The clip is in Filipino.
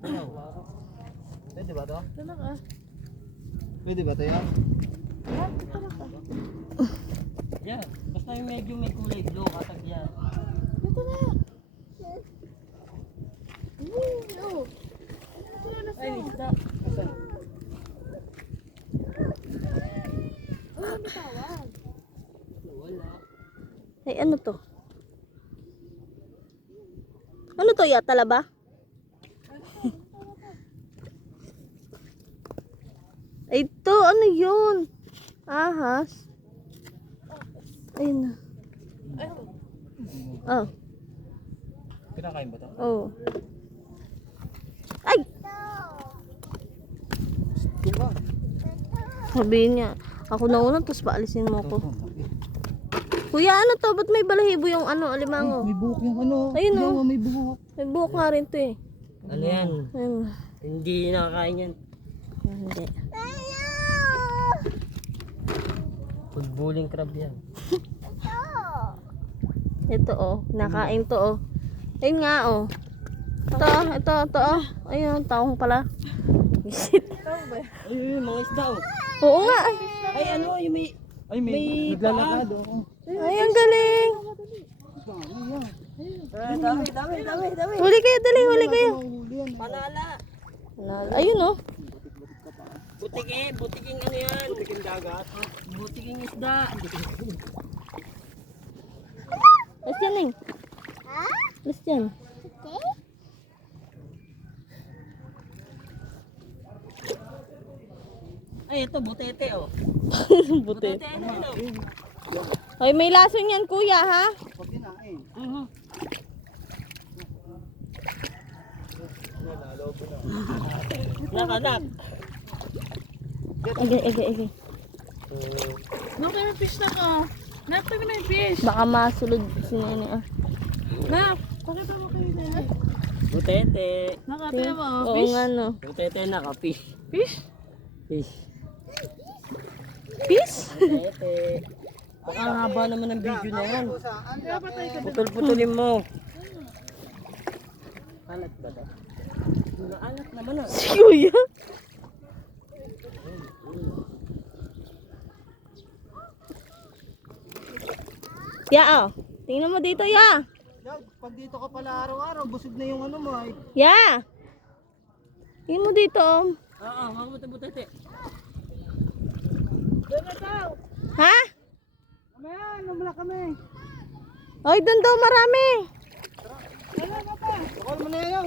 Pwede ba to? Tala ka. Pwede ba to yan? Tala ka. Yan. Basta yung medyo may kulay blue katag yan. Dito na. Oh. Ay, isda. Asan? Oh, bitawag. Wala. Ay, ano to? Ano to, ya? Talaba? Ay, ito, ano yun? Ahas. Ayun na. Oh, Kinakain ba to? oh. Ay! Diba? Sabihin niya, ako na una, tapos paalisin mo ko. Kuya, ano to? Ba't may balahibo yung ano, alimango? May buhok yung ano. Ayun, Yan, oh. may buhok. May buhok nga rin to eh. Ano yan? Ayun. Hindi nakakain yan. Hindi. Pagbuling crab yan. Ito oh, nakain to oh. Ayun nga oh. Ito oh. Ayun, taong pala. Ay, mga isda oh. Oo nga. Ay, ano, yung may... Ay, may naglalakad. Oh. Ay, ang galing. Dami. Huli kayo, dali, huli kayo. Panala. Ayun oh. Butiking ano yan? Butiking dagat. Butiking isda. Let's yan eh. Let's yan. Ay, ito, butete oh. Buti. Butete, ano? Ay, may lason yan kuya ha. Pag kinain. Nakanak. Ege. Nak, may fish na ka. Nak, tayo may fish. Baka masulod si Nene ah. Nak, pakita mo kayo nene. Butete. Nakataya mo, Oo fish. nga no. Butete na ka, fish. Fish? Fish. Peace? Butete. Baka ang haba naman ng video na yan. Kaya patay ka. Putol-putulin mo. Alat ba ito? Naalat naman ah. Si kuya. Ya oh. Tingnan mo dito ya. Yan, pag dito ka pala araw-araw, busog na yung ano mo ay. Ya. Tingnan mo dito oh. Oo, mga butete. Doon na daw. Ha? Mamaya, namula kami. Ay, doon daw marami. Bakal mo na yan.